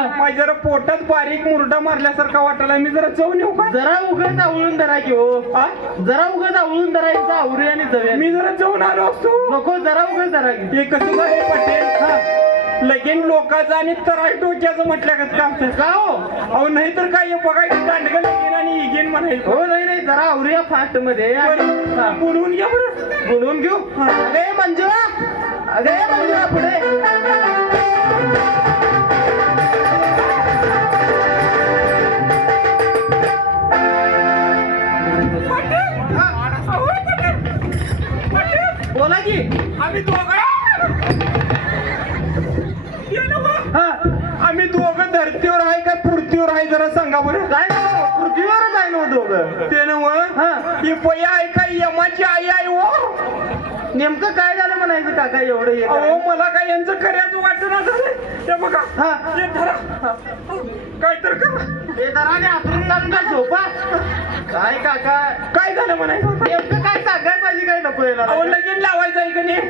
माझ्या जरा पोटात बारीक मुरडा मारल्यासारखा वाटायला. मी जरा जाऊन येऊ का? जरा उघड आवळून धरा की हो. हा? जरा उघड आवळून धरायचं आवरी आणि जव्या मी जरा जाऊन आलो असतो. नको जरा उघड धरा की. हे कसं झाले पटेल? हा. लगीन लोकांचं आणि तराट डोक्याचं म्हटलं कसं काम का हो? अहो नाही तर काय हे बघायचं दांडगं लगीन आणि इगेन म्हणायचं. हो नाही नाही जरा आवरूया फास्टमध्ये हा. बोलवून घ्या बरं. बोलवून घेऊ? अगे मंजुळा. अगे मंजुळा पुढे. बोला की. आम्ही दोघं. ना. हा. आम्ही धरतीवर आहे का पुरतीवर आहे जरा सांगा बरं. काय? पृथ्वीवरच आहे ना दोघं. ते ना हा. पया आहे का? यमाची आई आहे हो. नेमकं काय झालं म्हणायचं काका एवढं हे अहो? मला काय यांचं खऱ्याच वाटणं झालंय ते बघा. हा. हे धरा. काय तर करा. हे हातरून घालून काय झोपा. काय काय झालं म्हणायचं नेमकं काय सांगायला पाहिजे काय नको यायला? अहो लगीन लावायचं आहे का नाही?